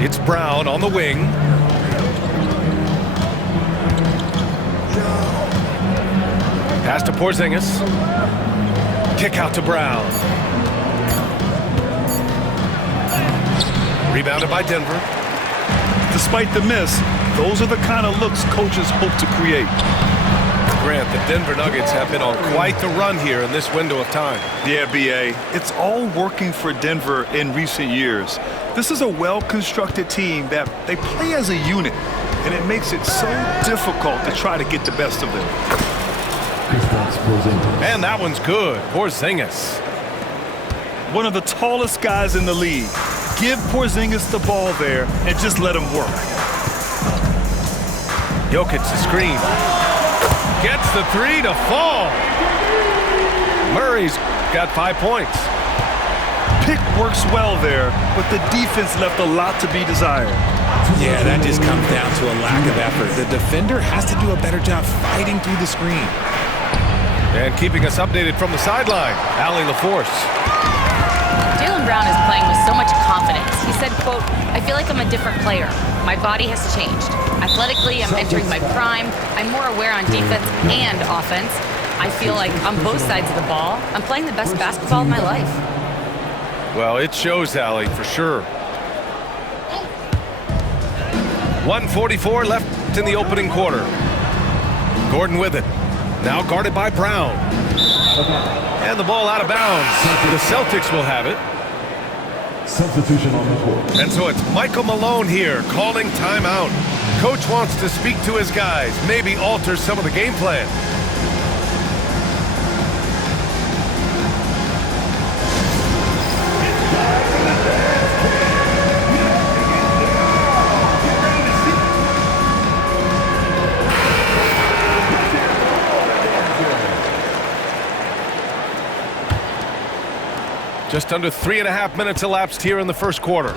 It's Brown on the wing. Pass to Porzingis. Kick out to Brown. Rebounded by Denver. Despite the miss, those are the kind of looks coaches hope to create. Grant, the Denver Nuggets have been on quite the run here in this window of time. Yeah, B.A., it's all working for Denver in recent years. This is a well-constructed team that they play as a unit, and it makes it so difficult to try to get the best of them. And that one's good. Porzingis. One of the tallest guys in the league. Give Porzingis the ball there and just let him work. Jokic the screen. Gets the three to fall. Murray's got 5 points. Pick works well there, but the defense left a lot to be desired. Yeah, that just comes down to a lack of effort. The defender has to do a better job fighting through the screen. And keeping us updated from the sideline, Allie LaForce. Jaylen Brown is playing with so much confidence. He said, quote, "I feel like I'm a different player. My body has changed. Athletically, I'm entering my prime. I'm more aware on defense and offense. I feel like on both sides of the ball, I'm playing the best basketball of my life." Well, it shows, Allie, for sure. 1:44 left in the opening quarter. Gordon with it. Now guarded by Brown. And the ball out of bounds. The Celtics will have it. Substitution on the court. And so it's Michael Malone here calling timeout. Coach wants to speak to his guys, maybe alter some of the game plan. Just under 3.5 minutes elapsed here in the first quarter.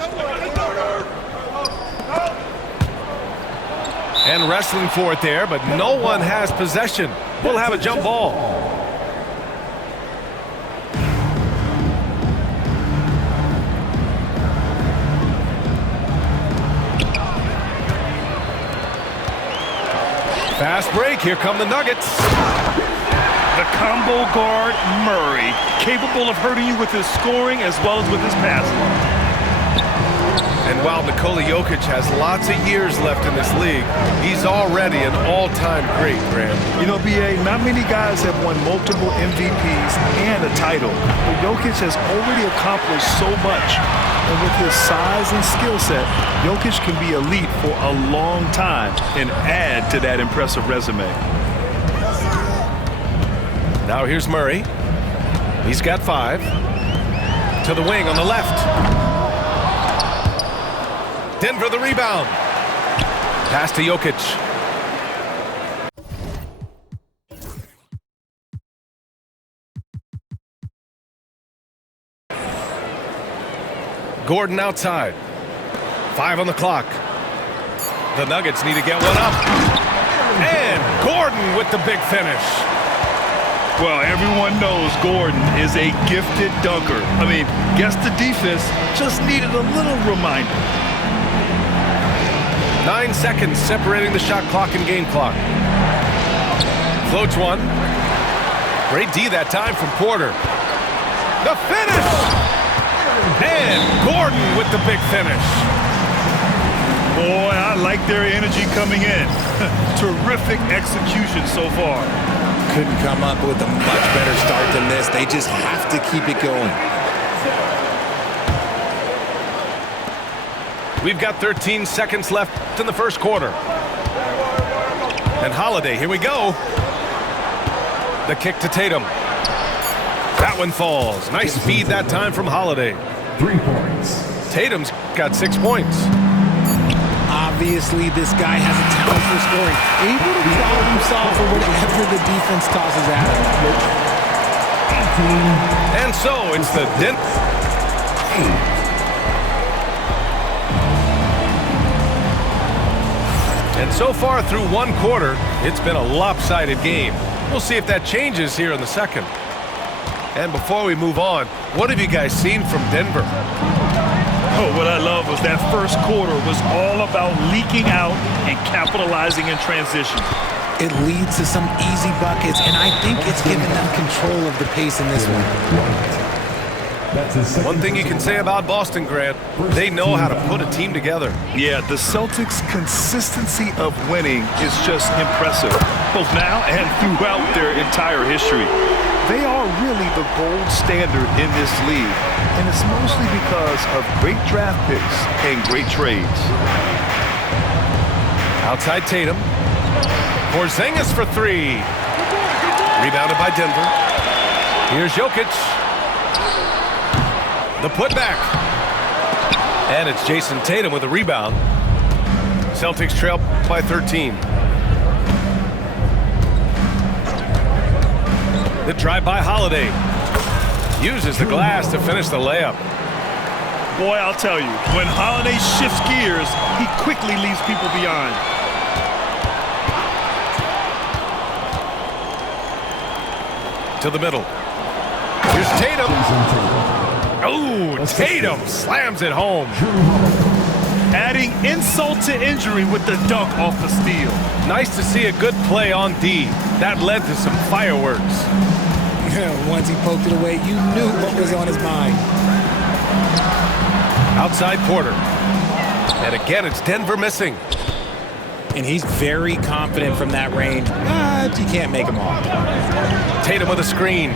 And wrestling for it there, but no one has possession. We'll have a jump ball. Fast break. Here come the Nuggets. The combo guard, Murray, capable of hurting you with his scoring as well as with his passing. And while Nikola Jokic has lots of years left in this league, he's already an all-time great, Graham. You know, B.A., not many guys have won multiple MVPs and a title, but Jokic has already accomplished so much. And with his size and skill set, Jokic can be elite for a long time and add to that impressive resume. Now here's Murray. He's got 5. To the wing on the left. Denver the rebound. Pass to Jokic. Gordon outside. 5 on the clock. The Nuggets need to get one up. And Gordon with the big finish. Well, everyone knows Gordon is a gifted dunker. I mean, guess the defense just needed a little reminder. 9 seconds separating the shot clock and game clock. Floats one. Great D that time from Porter. The finish! And Gordon with the big finish. Boy, I like their energy coming in. Terrific execution so far. Couldn't come up with a much better start than this. They just have to keep it going. We've got 13 seconds left in the first quarter. And Holiday, here we go. The kick to Tatum. That one falls. Nice speed that time from Holiday. 3 points. Tatum's got 6 points. Obviously, this guy has a talent for scoring. Able to problem solve for whatever the defense tosses at him. 18. And so it's the And so far through one quarter, it's been a lopsided game. We'll see if that changes here in the second. And before we move on, what have you guys seen from Denver? Oh, what I love was that first quarter was all about leaking out and capitalizing in transition. It leads to some easy buckets, and I think it's given them control of the pace in this one. That's his second. One thing you can say about Boston, Grant, they know how to put a team together. Yeah, the Celtics' consistency of winning is just impressive, both now and throughout their entire history. They are really the gold standard in this league, and it's mostly because of great draft picks and great trades. Outside Tatum. Porzingis for three. Rebounded by Denver. Here's Jokic. The putback. And it's Jason Tatum with a rebound. Celtics trail by 13. The drive by Holiday. Uses the glass to finish the layup. Boy, I'll tell you, when Holiday shifts gears, he quickly leaves people behind. To the middle. Here's Tatum. Oh, Tatum slams it home. Adding insult to injury with the dunk off the steal. Nice to see a good play on D. That led to some fireworks. Once he poked it away, you knew what was on his mind. Outside Porter. And again, it's Denver missing. And he's very confident from that range, but you can't make him off. Tatum with a screen.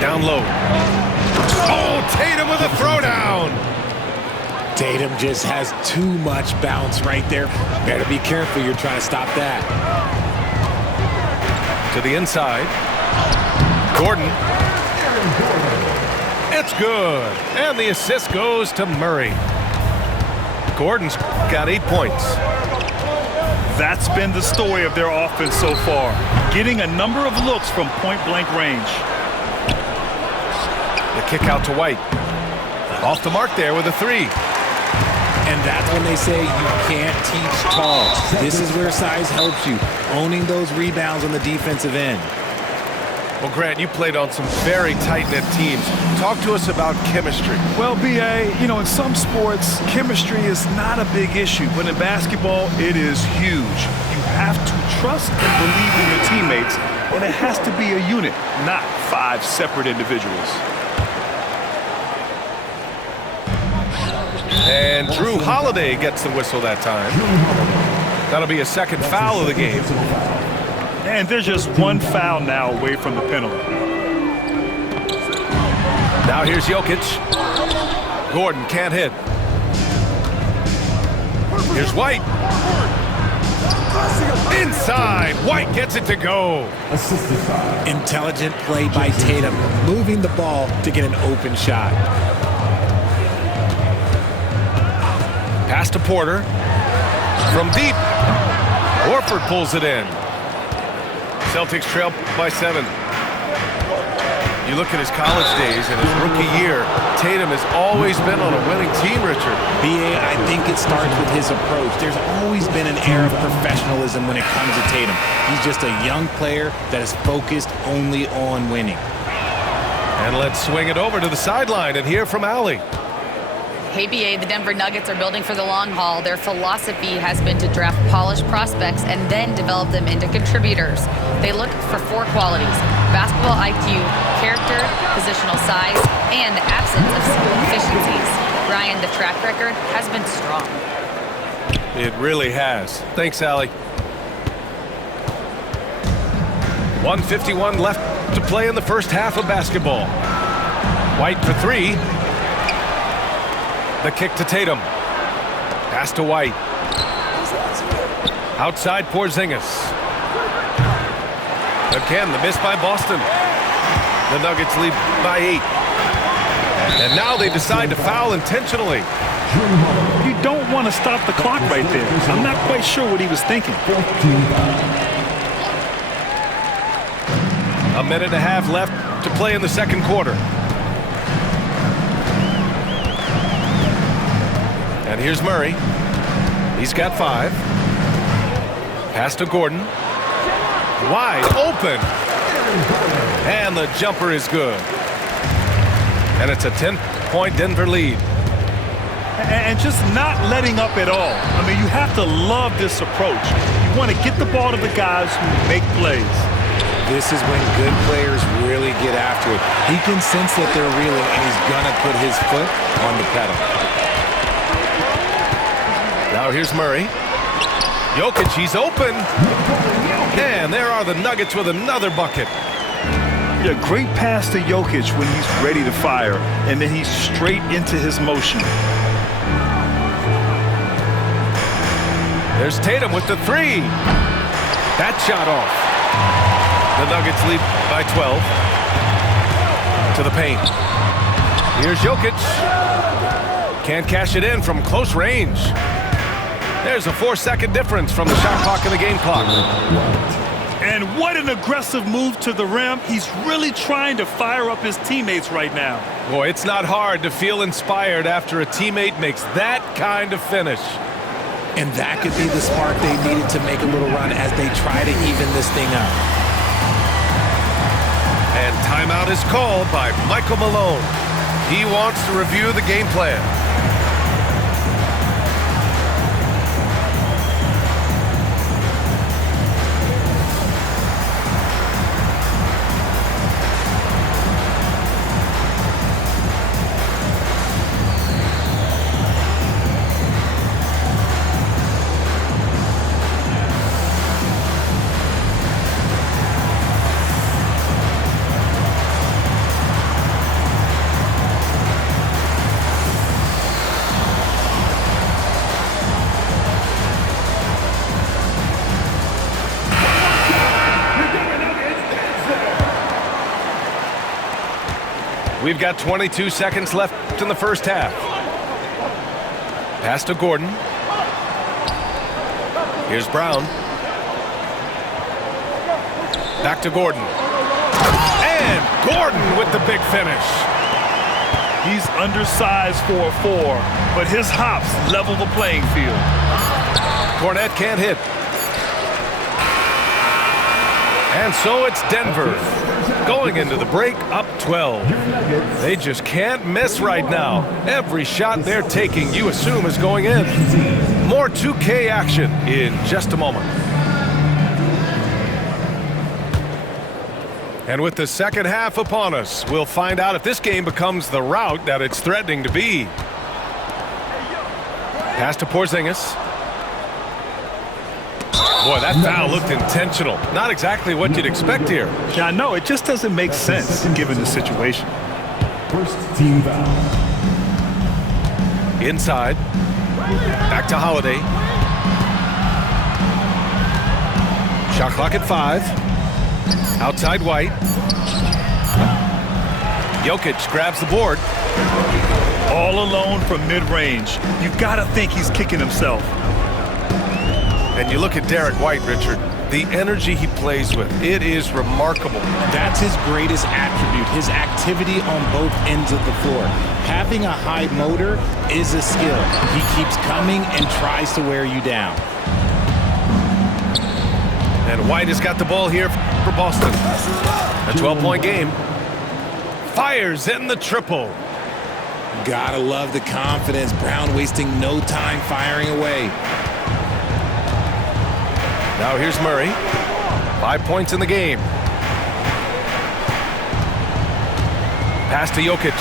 Down low. Oh, Tatum with a throwdown. Tatum just has too much bounce right there. Better be careful, you're trying to stop that. To the inside. Gordon. It's good. And the assist goes to Murray. Gordon's got 8 points. That's been the story of their offense so far, getting a number of looks from point-blank range. The kick out to White. Off the mark there with a three. And that's when they say you can't teach tall. This is where size helps you, owning those rebounds on the defensive end. Well, Grant, you played on some very tight-knit teams. Talk to us about chemistry. Well, B.A., in some sports, chemistry is not a big issue, but in basketball, it is huge. You have to trust and believe in your teammates, and it has to be a unit, not 5 separate individuals. And Drew Holiday gets the whistle that time. That'll be a second foul of the game. And there's just one foul now away from the penalty. Now here's Jokic. Gordon can't hit. Here's White. Inside. White gets it to go. Assisted by Intelligent play by Tatum, moving the ball to get an open shot. Pass to Porter. From deep. Horford pulls it in. Celtics trail by 7. You look at his college days and his rookie year, Tatum has always been on a winning team, Richard. B.A., I think it starts with his approach. There's always been an air of professionalism when it comes to Tatum. He's just a young player that is focused only on winning. And let's swing it over to the sideline and hear from Allie. Hey, BA, the Denver Nuggets are building for the long haul. Their philosophy has been to draft polished prospects and then develop them into contributors. They look for 4 qualities: basketball IQ, character, positional size, and the absence of skill deficiencies. Ryan, the track record has been strong. It really has. Thanks, Allie. 1:51 left to play in the first half of basketball. White for 3. The kick to Tatum. Pass to White. Outside Porzingis. Again, the miss by Boston. The Nuggets lead by 8. And now they decide to foul intentionally. You don't want to stop the clock right there. I'm not quite sure what he was thinking. 1.5 minutes left to play in the second quarter. And here's Murray. He's got 5. Pass to Gordon. Wide open. And the jumper is good. And it's a 10 6-point Denver lead. And just not letting up at all. I mean, you have to love this approach. You want to get the ball to the guys who make plays. This is when good players really get after it. He can sense that they're reeling, and he's going to put his foot on the pedal. Now here's Murray. Jokic, he's open. And there are the Nuggets with another bucket. Yeah, great pass to Jokic when he's ready to fire, and then he's straight into his motion. There's Tatum with the three. That shot off. The Nuggets lead by 12. To the paint. Here's Jokic. Can't cash it in from close range. There's a 4-second difference from the shot clock and the game clock. And what an aggressive move to the rim. He's really trying to fire up his teammates right now. Boy, it's not hard to feel inspired after a teammate makes that kind of finish. And that could be the spark they needed to make a little run as they try to even this thing up. And timeout is called by Michael Malone. He wants to review the game plan. We've got 22 seconds left in the first half. Pass to Gordon. Here's Brown. Back to Gordon. And Gordon with the big finish. He's undersized for a 4, but his hops level the playing field. Cornette can't hit. And so it's Denver going into the break up 12. They just can't miss right now. Every shot they're taking, you assume, is going in. More 2K action in just a moment. And with the second half upon us, we'll find out if this game becomes the rout that it's threatening to be. Pass to Porzingis. Boy, that foul looked intentional. Not exactly what you'd expect here. Yeah, I know. It just doesn't make sense given the situation. First team foul. Inside. Back to Holiday. Shot clock at 5. Outside White. Jokic grabs the board. All alone from mid-range. You've got to think he's kicking himself. And you look at Derek White, Richard, the energy he plays with, it is remarkable. That's his greatest attribute, his activity on both ends of the floor. Having a high motor is a skill. He keeps coming and tries to wear you down. And White has got the ball here for Boston. A 12-point game. Fires in the triple. Gotta love the confidence. Brown wasting no time firing away. Now here's Murray. 5 points in the game. Pass to Jokic.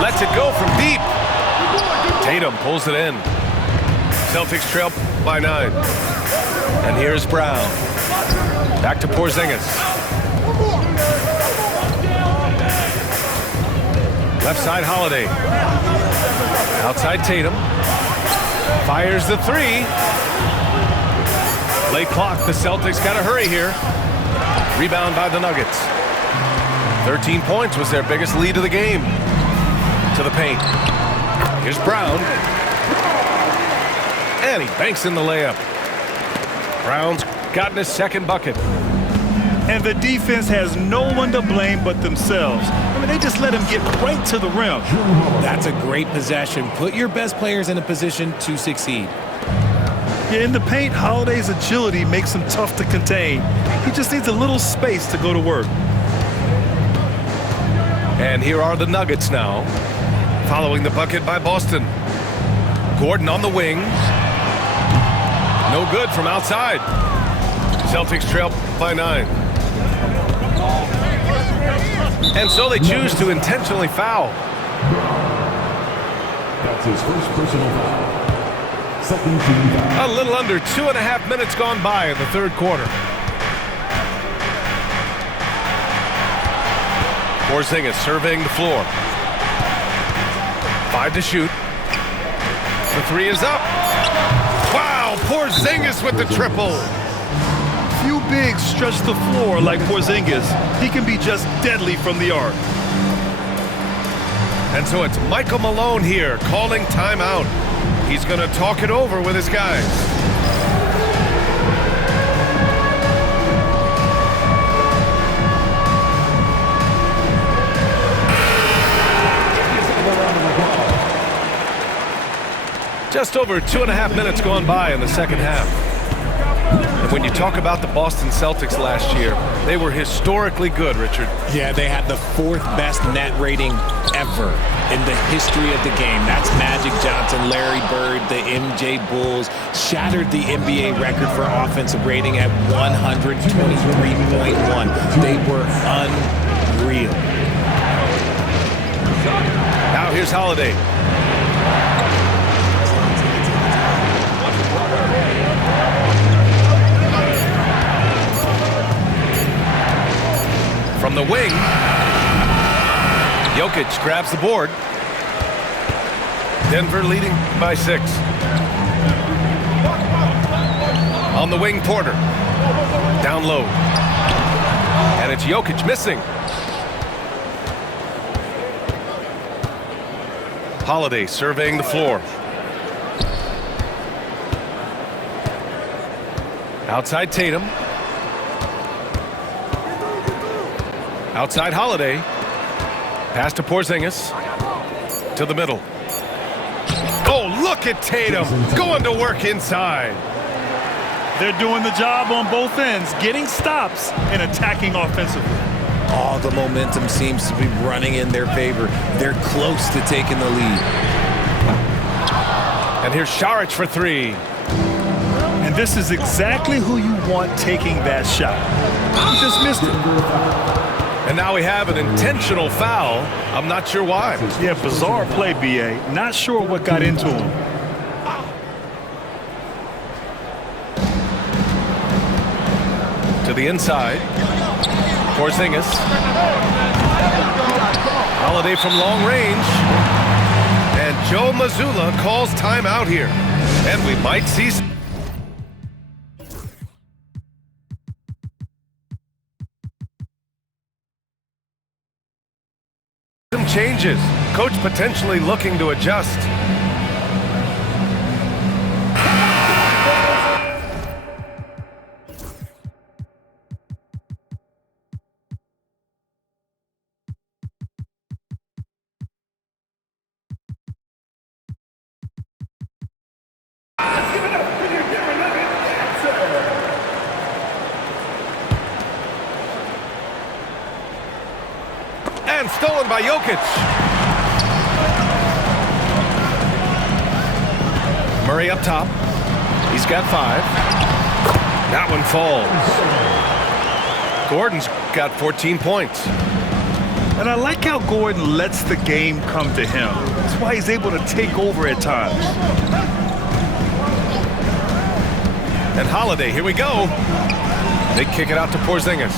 Lets it go from deep. Tatum pulls it in. Celtics trail by 9. And here's Brown. Back to Porzingis. Left side Holiday. Outside Tatum. Fires the 3. Late clock, the Celtics got to hurry here. Rebound by the Nuggets. 13 points was their biggest lead of the game. To the paint. Here's Brown. And he banks in the layup. Brown's gotten his second bucket. And the defense has no one to blame but themselves. I mean, they just let him get right to the rim. That's a great possession. Put your best players in a position to succeed. Yeah, in the paint, Holiday's agility makes him tough to contain. He just needs a little space to go to work. And here are the Nuggets now. Following the bucket by Boston. Gordon on the wing. No good from outside. Celtics trail by 9. And so they choose to intentionally foul. That's his first personal foul. Second team foul. A little under 2.5 minutes gone by in the third quarter. Porzingis surveying the floor. 5 to shoot. The 3 is up. Wow, Porzingis with the triple. Few bigs stretch the floor like Porzingis. He can be just deadly from the arc. And so it's Michael Malone here calling timeout. He's going to talk it over with his guys. Just over 2.5 minutes gone by in the second half. And when you talk about the Boston Celtics last year, they were historically good, Richard. Yeah, they had the 4th best net rating ever in the history of the game. That's Magic Johnson, Larry Bird, the MJ Bulls. Shattered the NBA record for offensive rating at 123.1. They were unreal. Now here's Holiday. From the wing, Jokic grabs the board. Denver leading by 6. On the wing, Porter. Down low. And it's Jokic missing. Holiday surveying the floor. Outside Tatum. Outside Holiday. Pass to Porzingis. To the middle. Oh, look at Tatum going to work inside. They're doing the job on both ends, getting stops and attacking offensively. All the momentum seems to be running in their favor. They're close to taking the lead. And here's Šarić for 3. And this is exactly who you want taking that shot. He just missed it. And now we have an intentional foul. I'm not sure why. Yeah, bizarre play, B.A. Not sure what got into him. To the inside. Porzingis. Holiday from long range. And Joe Mazzulla calls timeout here. And we might see some changes. Coach potentially looking to adjust. And stolen by Jokic. Murray up top. He's got 5. That one falls. Gordon's got 14 points. And I like how Gordon lets the game come to him. That's why he's able to take over at times. And Holiday, here we go. They kick it out to Porzingis.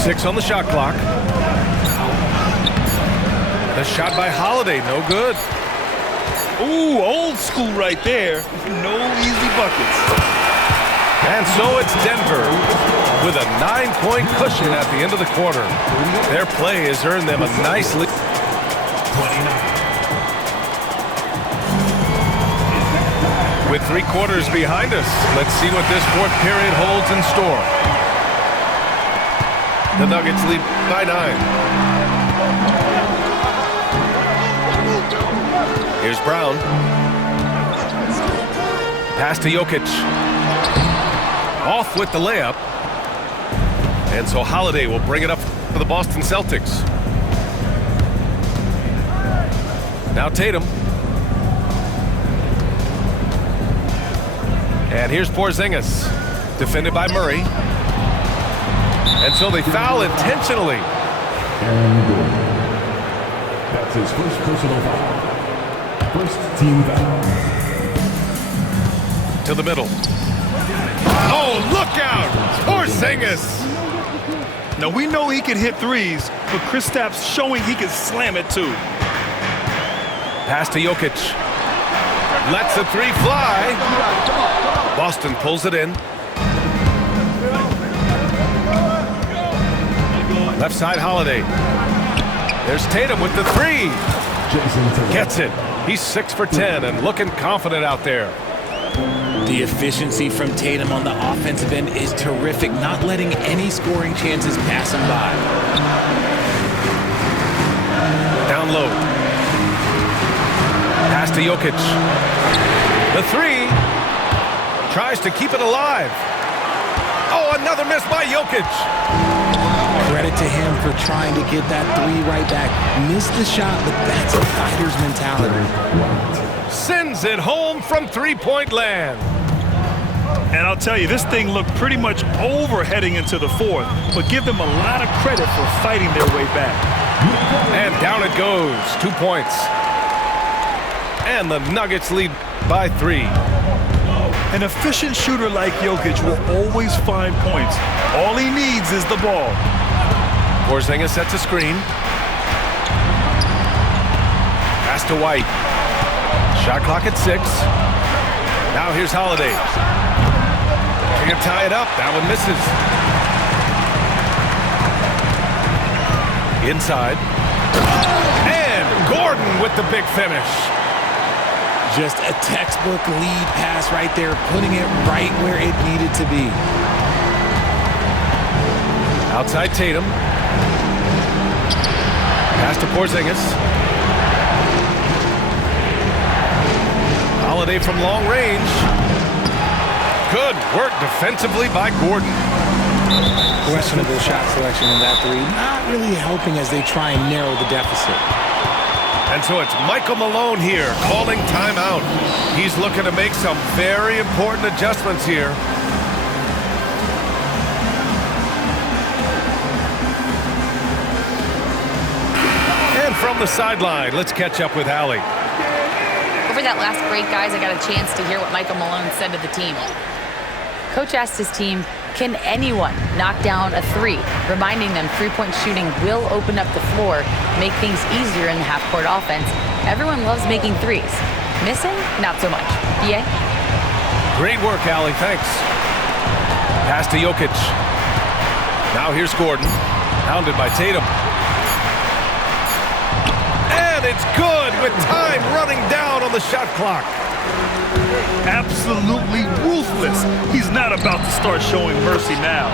6 on the shot clock. The shot by Holiday, no good. Ooh, old school right there. No easy buckets. And so it's Denver with a 9-point cushion at the end of the quarter. Their play has earned them a nice lead. 29. With 3 quarters behind us, let's see what this 4th period holds in store. The Nuggets lead by 9. Here's Brown. Pass to Jokic. Off with the layup. And so Holiday will bring it up for the Boston Celtics. Now Tatum. And here's Porzingis, defended by Murray. And so they foul intentionally. Aaron Gordon. That's his first personal foul. First team foul. To the middle. Oh, look out! Porzingis! Now, we know he can hit threes, but Kristaps showing he can slam it too. Pass to Jokic. Lets the three fly. Boston pulls it in. Left side Holiday. There's Tatum with the three. Jason Tatum. Gets it. He's 6 for 10 and looking confident out there. The efficiency from Tatum on the offensive end is terrific, not letting any scoring chances pass him by. Down low. Pass to Jokic. The three. Tries to keep it alive. Oh, another miss by Jokic. Credit to him for trying to get that three right back. Missed the shot, but that's a fighter's mentality. Sends it home from three-point land. And I'll tell you, this thing looked pretty much over heading into the fourth, but give them a lot of credit for fighting their way back. And down it goes. 2 points. And the Nuggets lead by 3. An efficient shooter like Jokic will always find points. All he needs is the ball. Porzingis sets a screen. Pass to White. Shot clock at 6. Now here's Holiday. He can tie it up. That one misses. Inside. And Gordon with the big finish. Just a textbook lead pass right there, putting it right where it needed to be. Outside Tatum. Pass to Porzingis. Holiday from long range. Good work defensively by Gordon. Questionable shot selection in that three, not really helping as they try and narrow the deficit. And so it's Michael Malone here calling timeout. He's looking to make some very important adjustments here. And from the sideline, let's catch up with Allie. Over that last break, guys, I got a chance to hear what Michael Malone said to the team. Coach asked his team, can anyone knock down a three? Reminding them three-point shooting will open up the floor, make things easier in the half-court offense. Everyone loves making threes. Missing? Not so much. Yeah? Great work, Allie. Thanks. Pass to Jokic. Now here's Gordon. Hounded by Tatum. And it's good with time running down on the shot clock. Absolutely ruthless. He's not about to start showing mercy now.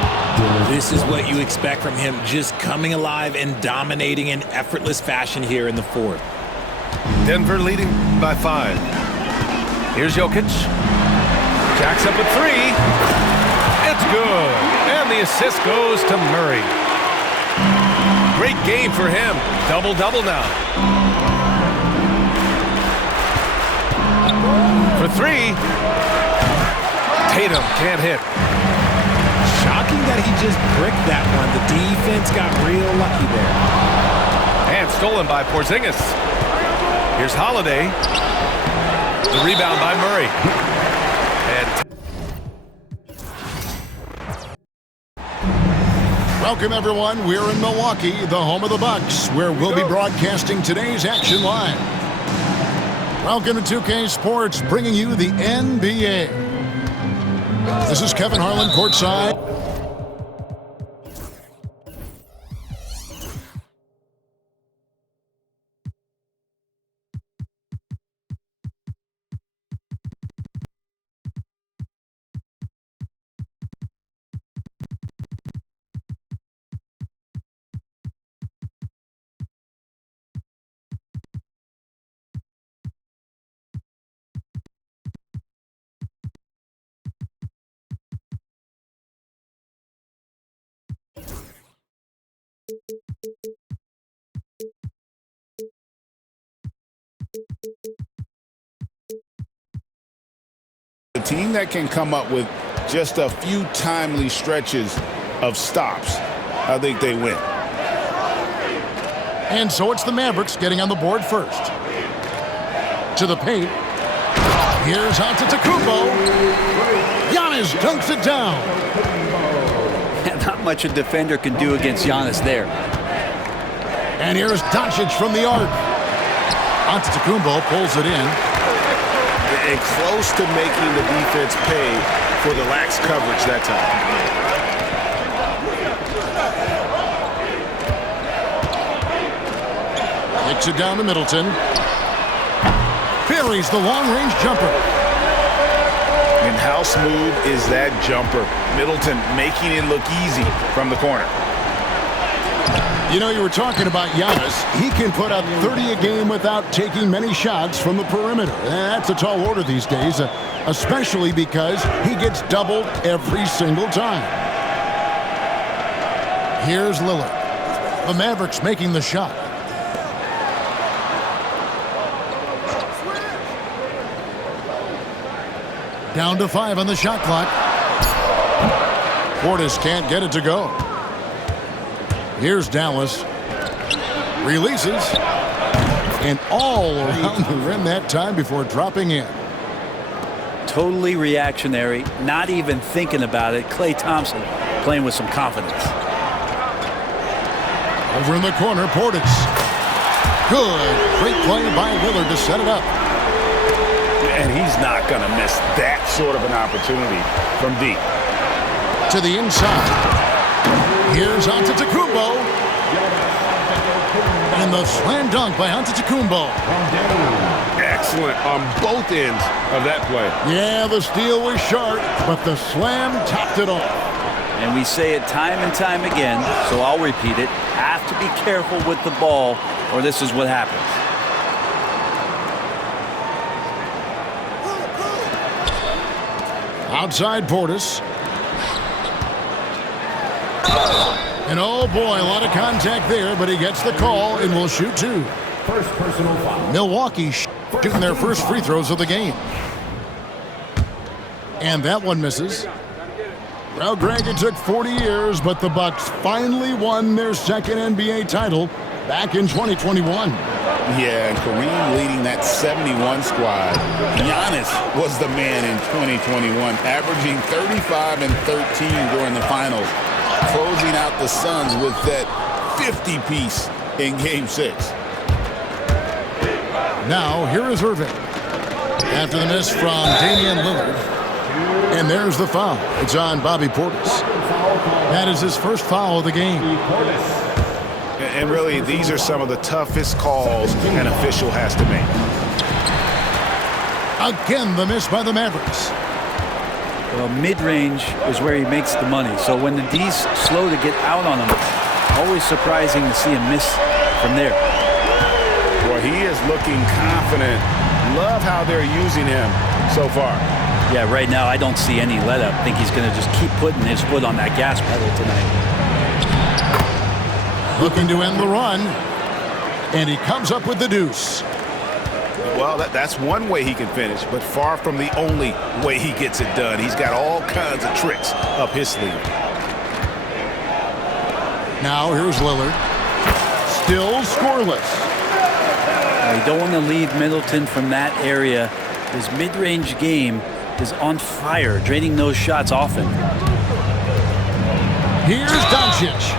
This is what you expect from him, just coming alive and dominating in effortless fashion here in the fourth. Denver leading by 5. Here's Jokic. Jacks up a 3. It's good. And the assist goes to Murray. Great game for him. Double-double now. For 3. Tatum can't hit. Shocking that he just bricked that one. The defense got real lucky there. And stolen by Porzingis. Here's Holiday. The rebound by Murray. And welcome, everyone. We're in Milwaukee, the home of the Bucks, where we'll be broadcasting today's action live. Welcome to 2K Sports, bringing you the NBA. This is Kevin Harlan courtside. team that can come up with just a few timely stretches of stops, I think they win. And so it's the Mavericks getting on the board first. To the paint. Here's Antetokounmpo. Giannis dunks it down. Not much a defender can do against Giannis there. And here's Doncic from the arc. Antetokounmpo pulls it in. And close to making the defense pay for the lax coverage that time. Kicks it down to Middleton. Buries the long-range jumper. And how smooth is that jumper? Middleton making it look easy from the corner. You know, you were talking about Giannis. He can put up 30 a game without taking many shots from the perimeter. That's a tall order these days, especially because he gets doubled every single time. Here's Lillard. The Mavericks making the shot. Down to 5 on the shot clock. Portis can't get it to go. Here's Dallas. Releases. And all around the rim that time before dropping in. Totally reactionary, not even thinking about it. Klay Thompson playing with some confidence. Over in the corner, Portis. Good. Great play by Lillard to set it up. And he's not going to miss that sort of an opportunity from deep. To the inside. Here's Antetokounmpo. And the slam dunk by Antetokounmpo. Excellent on both ends of that play. Yeah, the steal was sharp, but the slam topped it off. And we say it time and time again, so I'll repeat it. Have to be careful with the ball, or this is what happens. Outside Portis. And oh boy, a lot of contact there, but he gets the call and will shoot 2. First personal foul. Milwaukee shooting their first free throws of the game. And that one misses. Well, Greg, it took 40 years, but the Bucks finally won their second NBA title back in 2021. Yeah, and Kareem leading that 71 squad. Giannis was the man in 2021, averaging 35 and 13 during the finals, closing out the Suns with that 50-piece in Game 6. Now, here is Irving. After the miss from Damian Lillard. And there's the foul. It's on Bobby Portis. That is his first foul of the game. And really, these are some of the toughest calls an official has to make. Again, the miss by the Mavericks. Well, mid-range is where he makes the money. So when the D's slow to get out on him, always surprising to see him miss from there. Well, he is looking confident. Love how they're using him so far. Yeah, right now I don't see any let up. I think he's going to just keep putting his foot on that gas pedal tonight. Looking to end the run. And he comes up with the deuce. Well, that's one way he can finish, but far from the only way he gets it done. He's got all kinds of tricks up his sleeve. Now here's Lillard. Still scoreless. You don't want to leave Middleton from that area. His mid-range game is on fire, draining those shots often. Here's Doncic.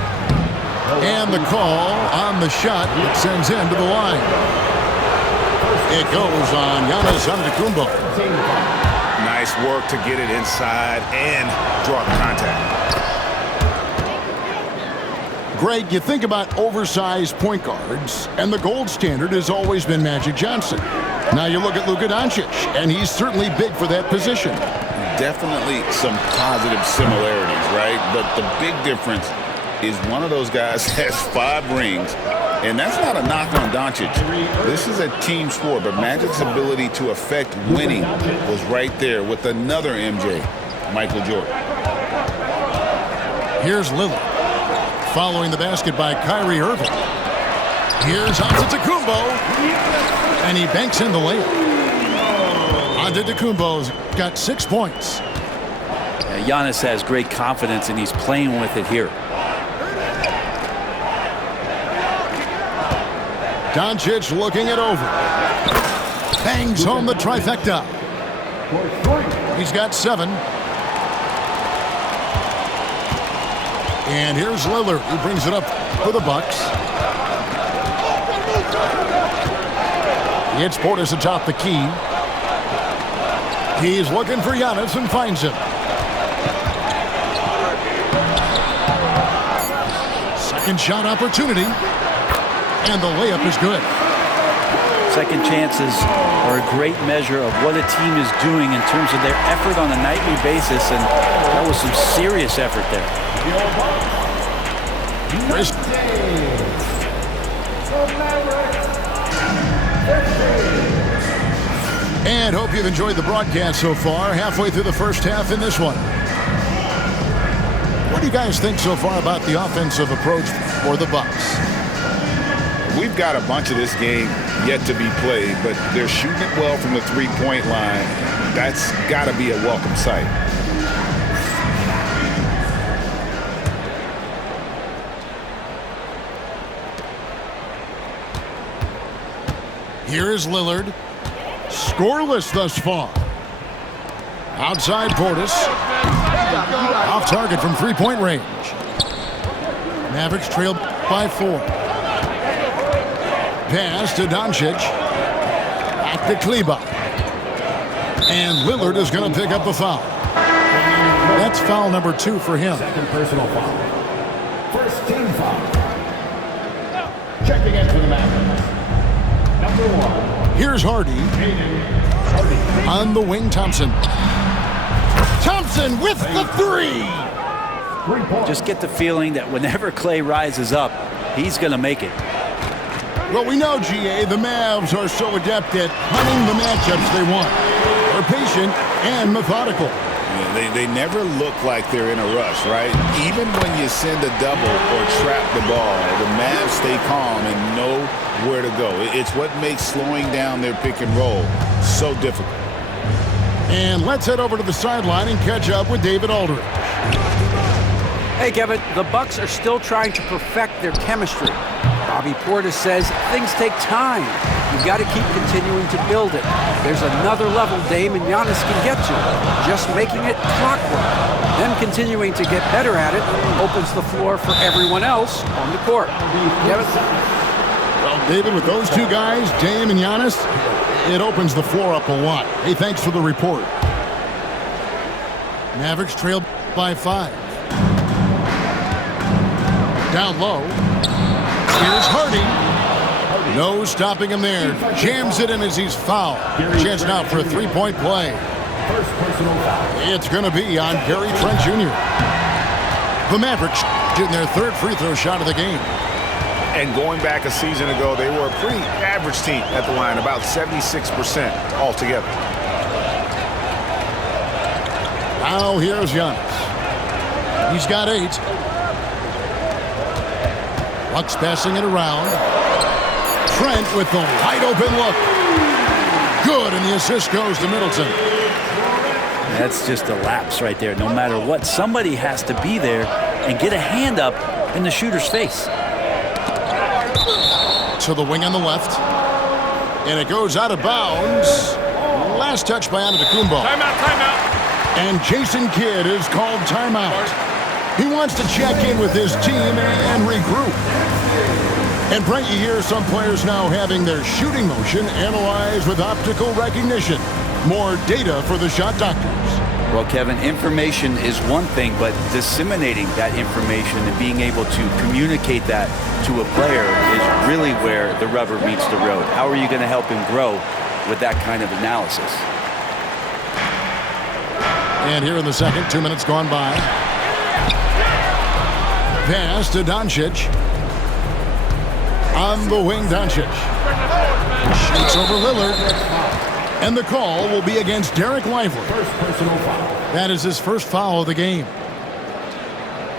And the call on the shot that sends him to the line. It goes on Giannis Antetokounmpo. Nice work to get it inside and draw the contact. Greg, you think about oversized point guards, and the gold standard has always been Magic Johnson. Now you look at Luka Doncic, and he's certainly big for that position. Definitely some positive similarities, right? But the big difference is one of those guys has 5 rings, and that's not a knock on Doncic. This is a team sport, but Magic's ability to affect winning was right there with another MJ, Michael Jordan. Here's Lillard. Following the basket by Kyrie Irving. Here's Antetokounmpo. And he banks in the layup. Antetokounmpo's got 6 points. Giannis has great confidence, and he's playing with it here. Doncic looking it over. Bangs home the trifecta. He's got 7. And here's Lillard, who brings it up for the Bucks. It's Portis atop the key. He's looking for Giannis and finds him. Second shot opportunity. And the layup is good. Second chances are a great measure of what a team is doing in terms of their effort on a nightly basis, and that was some serious effort there. And hope you've enjoyed the broadcast so far. Halfway through the first half in this one. What do you guys think so far about the offensive approach for the Bucks? We've got a bunch of this game yet to be played, but they're shooting it well from the three-point line. That's got to be a welcome sight. Here is Lillard. Scoreless thus far. Outside Portis. Off target from three-point range. Mavericks trail by 4. Pass to Doncic. Back to Kleber. And Lillard is going to pick up the foul. That's foul number 2 for him. Second personal foul. First team foul. Checking in for the Mavericks. Number 1. Here's Hardy. On the wing, Thompson. Thompson with the 3. Just get the feeling that whenever Clay rises up, he's going to make it. Well, we know, GA, the Mavs are so adept at hunting the matchups they want. They're patient and methodical. Yeah, they never look like they're in a rush, right? Even when you send a double or trap the ball, the Mavs stay calm and know where to go. It's what makes slowing down their pick and roll so difficult. And let's head over to the sideline and catch up with David Aldridge. Hey, Kevin, the Bucks are still trying to perfect their chemistry. Bobby Portis says things take time. You've got to keep continuing to build it. There's another level Dame and Giannis can get to. Just making it clockwork. Them continuing to get better at it opens the floor for everyone else on the court. Kevin? Well, David, with those two guys, Dame and Giannis, it opens the floor up a lot. Hey, thanks for the report. Mavericks trail by 5. Down low. Here's Hardy. No stopping him there. Jams it in as he's fouled. Chance now for a three-point play. First personal foul. It's going to be on Gary Trent Jr. The Mavericks getting their 3rd free throw shot of the game. And going back a season ago, they were a pretty average team at the line, about 76% altogether. Now here's Giannis. He's got 8. Bucks passing it around. Trent with the wide open look. Good, and the assist goes to Middleton. That's just a lapse right there. No matter what, somebody has to be there and get a hand up in the shooter's face. To the wing on the left. And it goes out of bounds. Last touch by Antetokounmpo. Timeout. And Jason Kidd is called timeout. He wants to check in with his team and regroup. And Brent, you hear some players now having their shooting motion analyzed with optical recognition. More data for the shot doctors. Well, Kevin, information is one thing, but disseminating that information and being able to communicate that to a player is really where the rubber meets the road. How are you going to help him grow with that kind of analysis? And here in the second, 2 minutes gone by. Pass to Doncic. On the wing, Doncic. Shoots over Lillard. And the call will be against Derek Lively. First personal foul. That is his first foul of the game.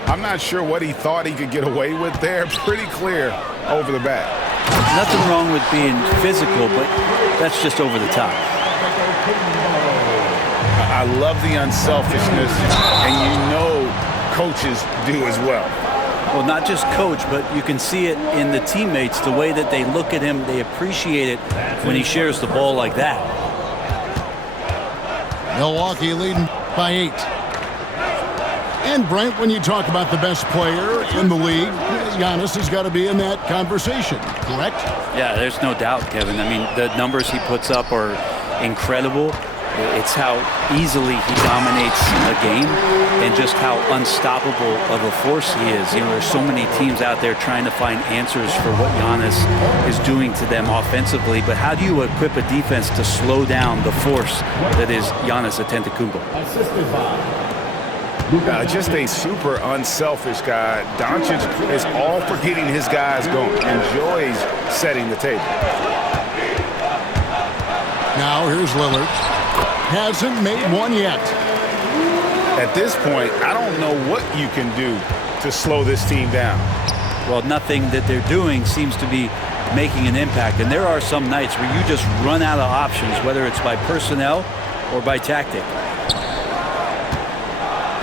I'm not sure what he thought he could get away with there. Pretty clear over the back. Nothing wrong with being physical, but that's just over the top. I love the unselfishness, and you know coaches do as well. Well, not just coach, but you can see it in the teammates, the way that they look at him. They appreciate it when he shares the ball like that. Milwaukee leading by 8. And Brent, when you talk about the best player in the league, Giannis has got to be in that conversation, correct? Yeah, there's no doubt, Kevin. I mean, the numbers he puts up are incredible. It's how easily he dominates a game and just how unstoppable of a force he is. You know, there's so many teams out there trying to find answers for what Giannis is doing to them offensively, but how do you equip a defense to slow down the force that is Giannis Antetokounmpo? Just a super unselfish guy. Doncic is all for getting his guys going, enjoys setting the table. Now here's Lillard. Hasn't made one yet. At this point, I don't know what you can do to slow this team down. Well, nothing that they're doing seems to be making an impact. And there are some nights where you just run out of options, whether it's by personnel or by tactic.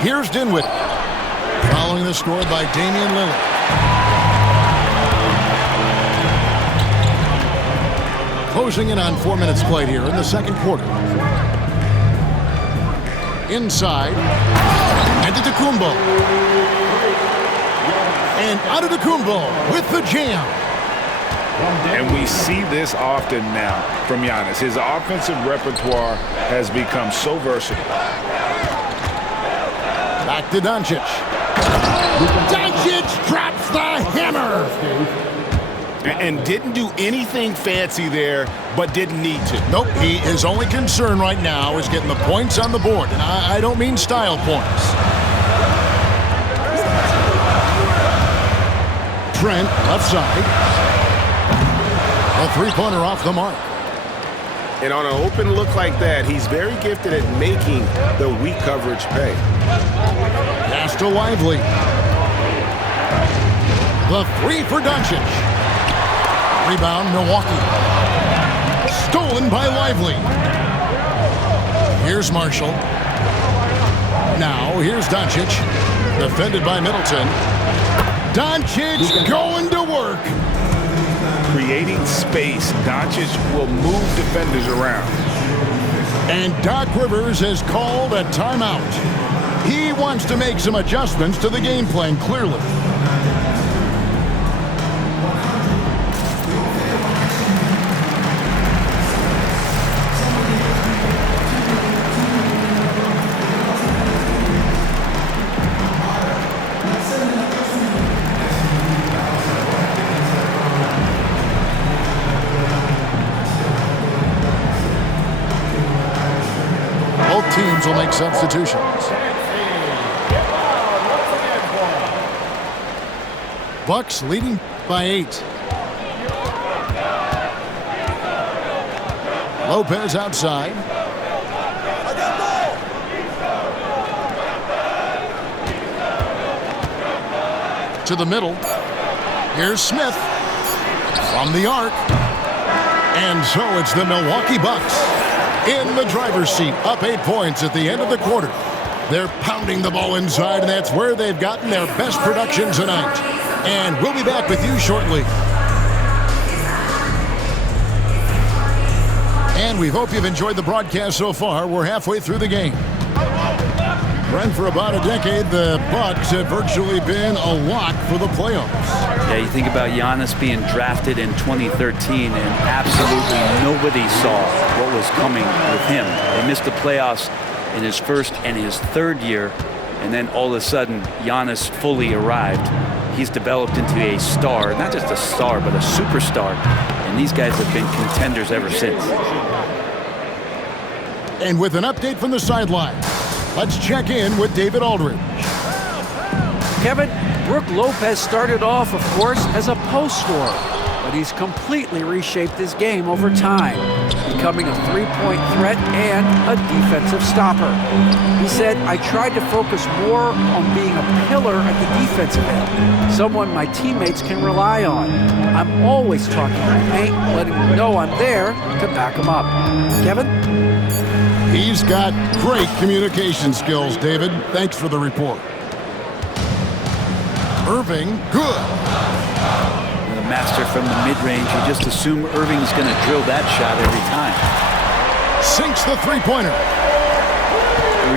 Here's Dinwiddie. Following the score by Damian Lillard. Closing in on 4 minutes played here in the second quarter. Inside. Antetokounmpo. And Antetokounmpo with the jam. And we see this often now from Giannis. His offensive repertoire has become so versatile. Back to Doncic. Doncic drops the hammer. And didn't do anything fancy there, but didn't need to. Nope, his only concern right now is getting the points on the board. And I don't mean style points. Trent, left side. A three-pointer off the mark. And on an open look like that, he's very gifted at making the weak coverage pay. Pass to Lively. The three for Doncic. Rebound, Milwaukee. Stolen by Lively. Here's Marshall. Now, here's Doncic. Defended by Middleton. Doncic going to work. Creating space, Doncic will move defenders around. And Doc Rivers has called a timeout. He wants to make some adjustments to the game plan, clearly. Teams will make substitutions. Bucks leading by 8. Lopez outside. To the middle. Here's Smith from the arc. And so it's the Milwaukee Bucks in the driver's seat, up 8 points at the end of the quarter. They're pounding the ball inside, and that's where they've gotten their best production tonight. And we'll be back with you shortly. And we hope you've enjoyed the broadcast so far. We're halfway through the game. Brent, for about a decade, the Bucks have virtually been a lock for the playoffs. Yeah, you think about Giannis being drafted in 2013, and absolutely nobody saw what was coming with him. They missed the playoffs in his first and his third year, and then all of a sudden, Giannis fully arrived. He's developed into a star, not just a star, but a superstar, and these guys have been contenders ever since. And with an update from the sideline, let's check in with David Aldridge. Kevin, Brook Lopez started off, of course, as a post scorer, but he's completely reshaped his game over time. becoming a three-point threat and a defensive stopper. He said, I tried to focus more on being a pillar at the defensive end, someone my teammates can rely on. I'm always talking to the paint, letting them know I'm there to back them up. Kevin? He's got great communication skills, David. Thanks for the report. Irving, good. The master from the mid-range. You just assume Irving's going to drill that shot every time. Sinks the three-pointer.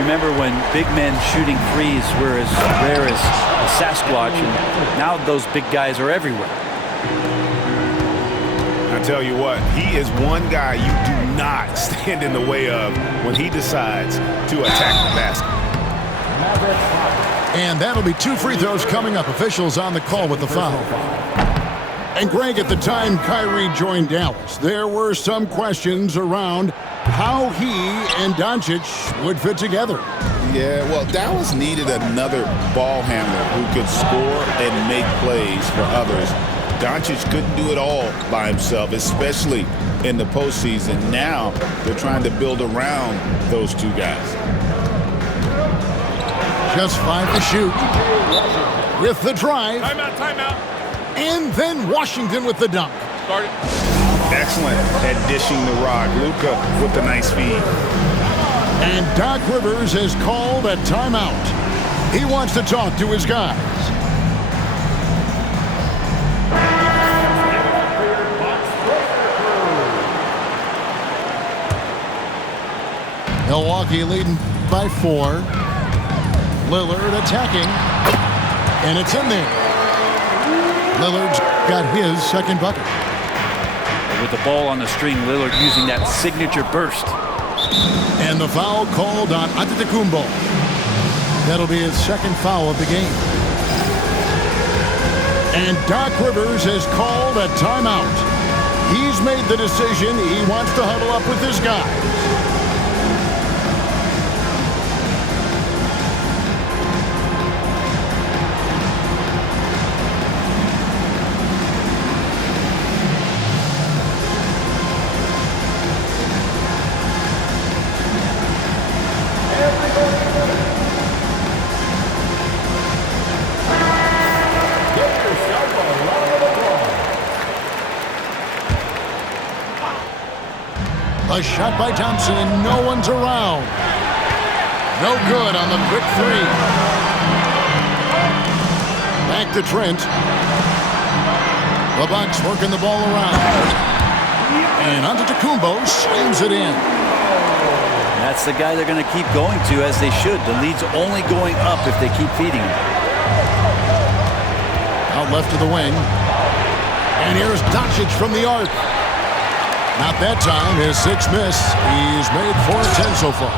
Remember when big men shooting threes were as rare as a Sasquatch, and now those big guys are everywhere. I tell you what, he is one guy you do not stand in the way of when he decides to attack the basket. And that'll be 2 free throws coming up. Officials on the call with the foul. And Greg, at the time Kyrie joined Dallas, there were some questions around how he and Doncic would fit together. Yeah, well, Dallas needed another ball handler who could score and make plays for others. Doncic couldn't do it all by himself, especially in the postseason. Now they're trying to build around those two guys. Just 5 to shoot. With the drive. Timeout. And then Washington with the dunk. Started. Excellent at dishing the rock. Luka with the nice feed. And Doc Rivers has called a timeout. He wants to talk to his guys. Milwaukee leading by 4. Lillard attacking. And it's in there. Lillard's got his second bucket. With the ball on the string, Lillard using that signature burst. And the foul called on Antetokounmpo. That'll be his second foul of the game. And Doc Rivers has called a timeout. He's made the decision. He wants to huddle up with his guys. A shot by Thompson, and no one's around. No good on the quick three. Back to Trent. The Bucks working the ball around. And Antetokounmpo slams it in. That's the guy they're going to keep going to, as they should. The lead's only going up if they keep feeding him. Out left to the wing. And here's Doncic from the arc. Not that time. His 6th miss. He's made 4 of 10 so far.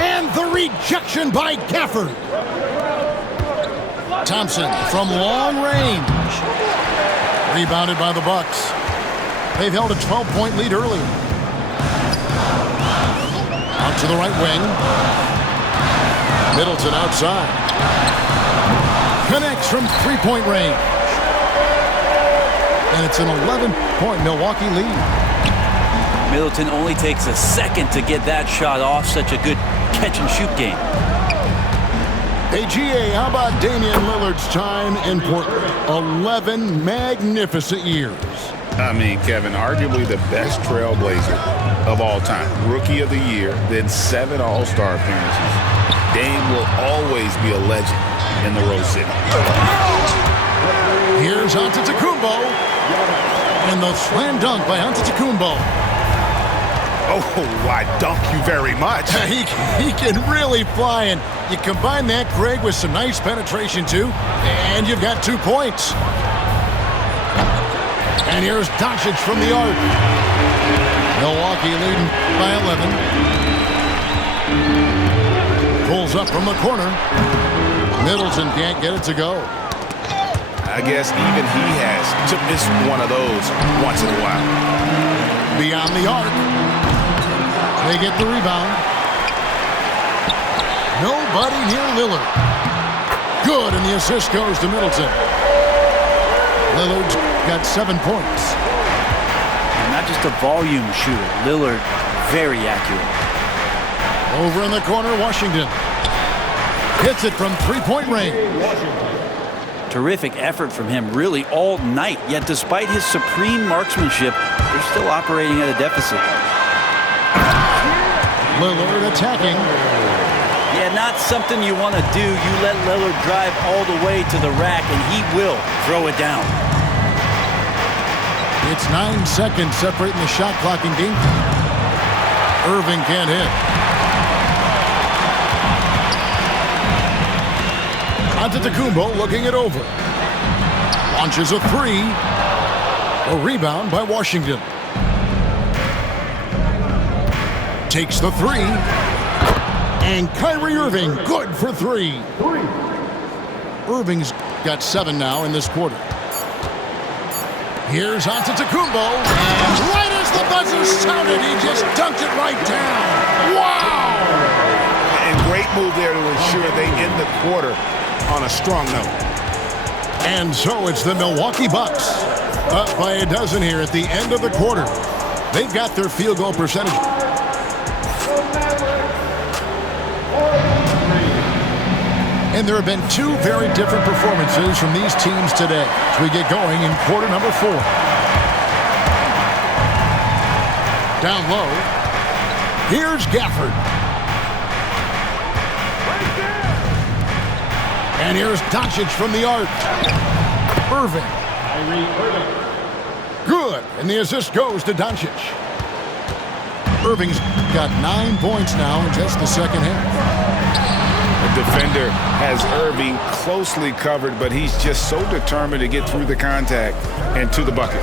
And the rejection by Gafford. Thompson from long range. Rebounded by the Bucks. They've held a 12-point lead earlier. Out to the right wing. Middleton outside. Connects from 3-point range. And it's an 11-point Milwaukee lead. Middleton only takes a second to get that shot off. Such a good catch-and-shoot game. Hey, GA, how about Damian Lillard's time in Portland? 11 magnificent years. I mean, Kevin, arguably the best trailblazer of all time. Rookie of the Year, then 7 All-Star appearances. Dame will always be a legend in the Rose City. Here's Antetokounmpo. And the slam dunk by Antetokounmpo. Oh, I dunk you very much. He can really fly, and you combine that, Greg, with some nice penetration, too, and you've got 2 points. And here's Doncic from the arc. Milwaukee leading by 11. Pulls up from the corner. Middleton can't get it to go. I guess even he has to miss one of those once in a while. Beyond the arc. They get the rebound. Nobody near Lillard. Good, and the assist goes to Middleton. Lillard's got 7 points. And not just a volume shooter. Lillard, very accurate. Over in the corner, Washington. Hits it from three-point range. Terrific effort from him really all night. Yet despite his supreme marksmanship, they're still operating at a deficit. Lillard attacking. Yeah, not something you want to do. You let Lillard drive all the way to the rack, and he will throw it down. It's 9 seconds separating the shot clock and game. Irving can't hit. Antetokounmpo looking it over. Launches a three. A rebound by Washington. Takes the three. And Kyrie Irving, good for three. Irving's got 7 now in this quarter. Here's Antetokounmpo, and right as the buzzer sounded, he just dunked it right down. Wow! And great move there to ensure they end the quarter on a strong note. And so it's the Milwaukee Bucks, up by a dozen here at the end of the quarter. They've got their field goal percentage. And there have been 2 very different performances from these teams today as we get going in quarter number 4. Down low, here's Gafford. And here's Doncic from the arc. Irving. Good, and the assist goes to Doncic. Irving's got 9 points now in just the second half. The defender has Irving closely covered, but he's just so determined to get through the contact and to the bucket.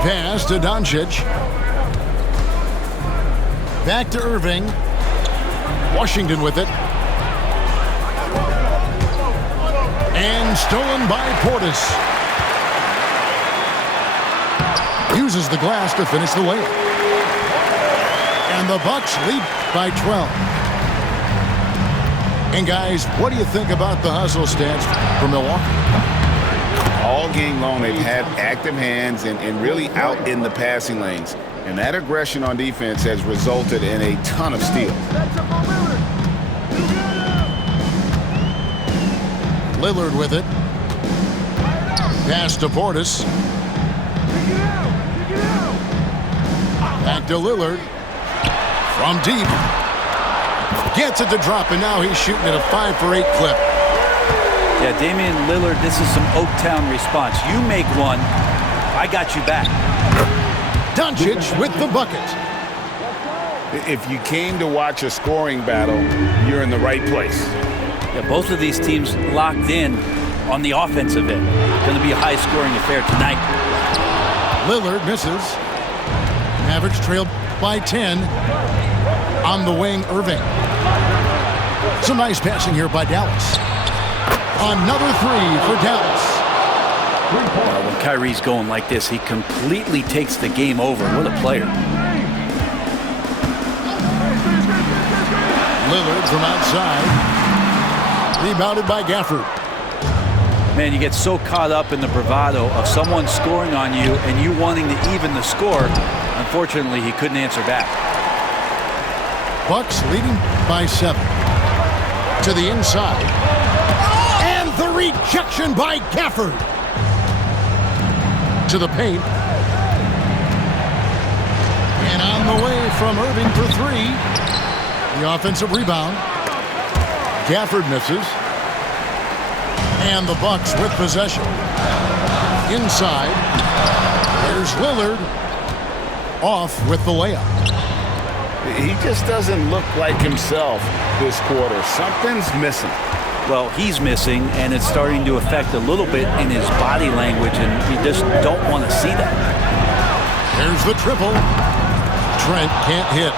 Pass to Doncic. Back to Irving. Washington with it. And stolen by Portis. Uses the glass to finish the layup. And the Bucks lead by 12. And guys, what do you think about the hustle stats for Milwaukee? All game long, they've had active hands and really out in the passing lanes. And that aggression on defense has resulted in a ton of steals. Lillard with it. Pass to Portis. Back to Lillard. From deep. Gets it to drop, and now he's shooting at a 5-for-8 clip. Yeah, Damian Lillard, this is some Oaktown response. You make one, I got you back. Doncic with the bucket. If you came to watch a scoring battle, you're in the right place. Yeah, both of these teams locked in on the offensive end. Going to be a high-scoring affair tonight. Lillard misses. Mavericks trail by 10. On the wing, Irving. Some nice passing here by Dallas. Another three for Dallas. When Kyrie's going like this, he completely takes the game over. What a player. Lillard from outside. Rebounded by Gafford. Man, you get so caught up in the bravado of someone scoring on you and you wanting to even the score. Unfortunately, he couldn't answer back. Bucks leading by 7. To the inside. And the rejection by Gafford. To the paint. And on the way from Irving for 3. The offensive rebound. Gafford misses. And the Bucks with possession. Inside. There's Lillard. Off with the layup. He just doesn't look like himself this quarter. Something's missing. Well, he's missing, and it's starting to affect a little bit in his body language, and we just don't want to see that. There's the triple. Trent can't hit.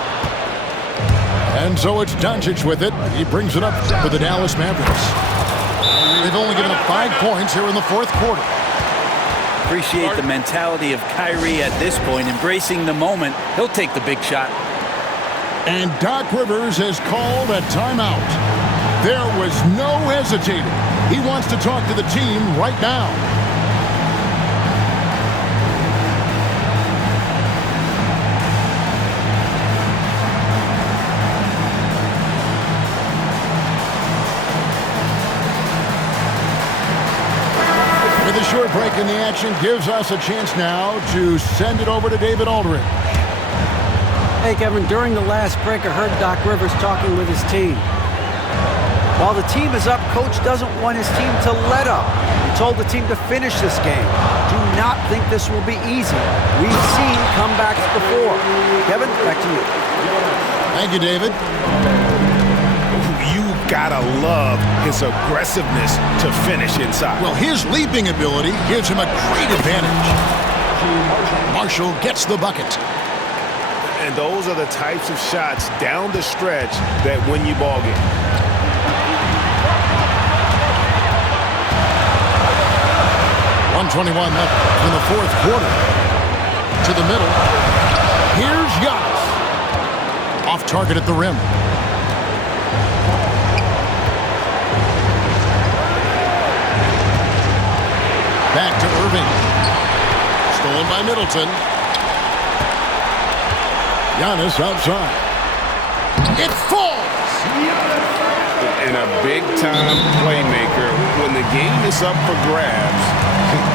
And so it's Doncic with it. He brings it up for the Dallas Mavericks. They've only given up 5 points here in the fourth quarter. Appreciate the mentality of Kyrie at this point, embracing the moment. He'll take the big shot. And Doc Rivers has called a timeout. There was no hesitating. He wants to talk to the team right now. break in the action gives us a chance now to send it over to David Aldridge. Hey, Kevin, during the last break, I heard Doc Rivers talking with his team. While the team is up, Coach doesn't want his team to let up. He told the team to finish this game. Do not think this will be easy. We've seen comebacks before. Kevin, back to you. Thank you, David. You gotta love his aggressiveness to finish inside. Well, his leaping ability gives him a great advantage. Marshall gets the bucket. And those are the types of shots down the stretch that win you ball games. 1:21 left in the fourth quarter. To the middle. Here's Giannis. Off target at the rim. Back to Irving. Stolen by Middleton. Giannis outside. It falls! And a big-time playmaker. When the game is up for grabs,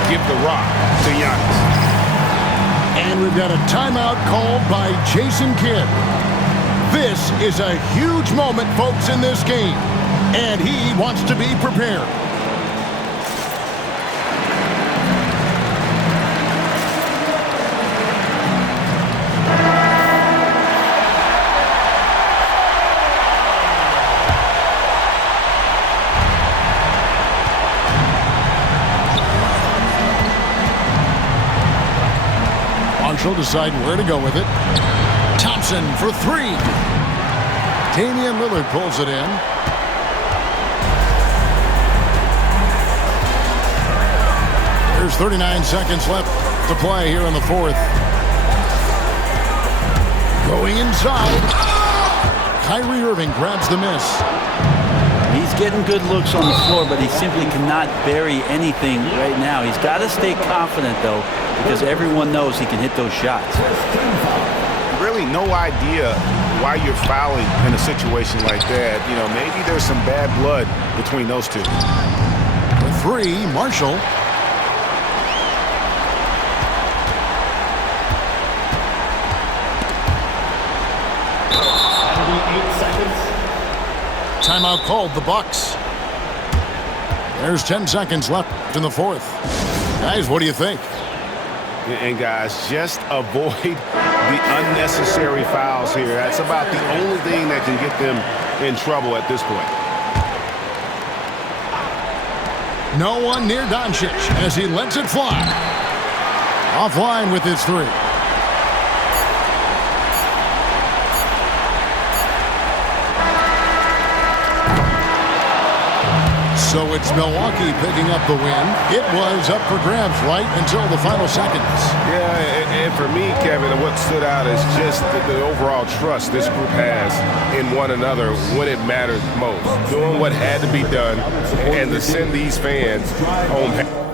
give the rock to Giannis. And we've got a timeout called by Jason Kidd. This is a huge moment, folks, in this game. And he wants to be prepared. Marshall deciding where to go with it. Thompson for three. Damian Lillard pulls it in. There's 39 seconds left to play here in the fourth. Going inside. Kyrie Irving grabs the miss. He's getting good looks on the floor, but he simply cannot bury anything right now. He's got to stay confident, though, because everyone knows he can hit those shots. Really no idea why you're fouling in a situation like that. You know, maybe there's some bad blood between those two. For three, Marshall. Timeout called, the Bucks. There's 10 seconds left in the fourth. Guys, what do you think? And guys, just avoid the unnecessary fouls here. That's about the only thing that can get them in trouble at this point. No one near Doncic as he lets it fly. Offline with his three. So it's Milwaukee picking up the win. It was up for grabs right until the final seconds. Yeah, and for me, Kevin, what stood out is just the overall trust this group has in one another when it mattered most. Doing what had to be done and to send these fans home.